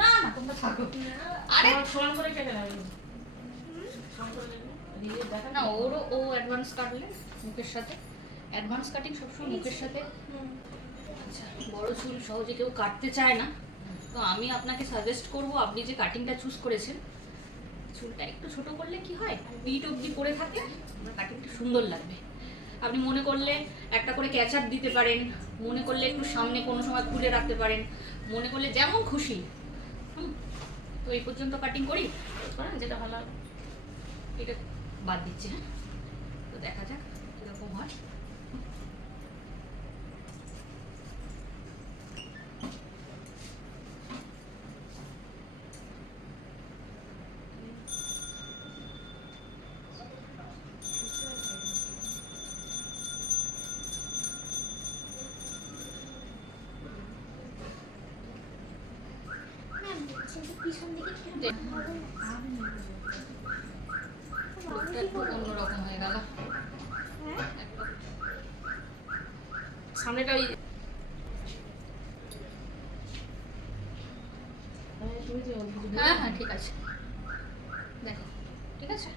না না তোমরা থাকো। আরে সমান করে কেটে নেবে না ও অ্যাডভান্স কাটলে মুখের সাথে, অ্যাডভান্স কাটিং সবসময় মুখের সাথে। আচ্ছা, বড় চুল সহজে কেউ কাটতে চায় না, তো আমি আপনাকে সাজেস্ট করব আপনি যে কাটিংটা চুজ করেছেন চুলটা একটু ছোট করলে কি হয়, পিঠ অবধি পড়ে থাকে, আপনার কাটিংটা সুন্দর লাগবে। আপনি মনে করলে একটা করে ক্যাচার দিতে পারেন, মনে করলে একটু সামনে কোনো সময় খুলে রাখতে পারেন, মনে করলে যেমন খুশি। তো এই পর্যন্ত কাটিং করি, যেটা ভালো এটা বাদ দিচ্ছি। হ্যাঁ, তো দেখা যাক কীরকম হয়। অন্যরকম হয়ে গেল সামনেটা। ওই হ্যাঁ হ্যাঁ ঠিক আছে, দেখো ঠিক আছে।